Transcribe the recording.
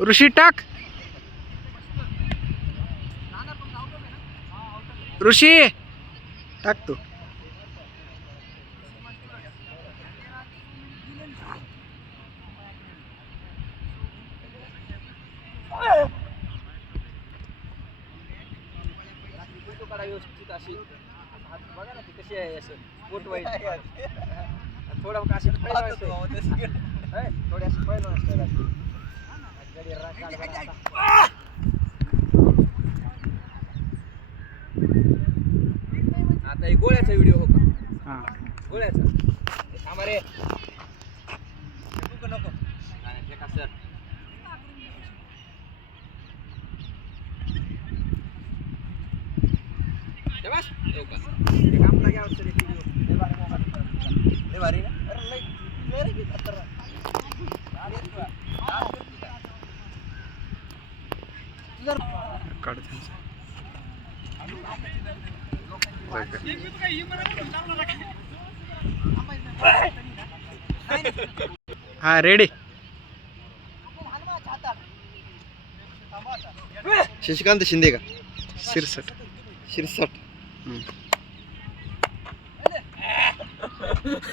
ऋषी टाक. ऋषी टाक तू. व्यवस्थित अशी कशी आहे असं. वाईट थोडं आता. गोळ्याचा व्हिडिओ हो का? हा. गोळ्याचा. थांबा रे. नको सर बस, का? कामला घ्यावं सर व्हिडिओ. भारी ना? अरे लय- हा रेडी शशिकांत शिंदे का? शिरसट. शिरसट.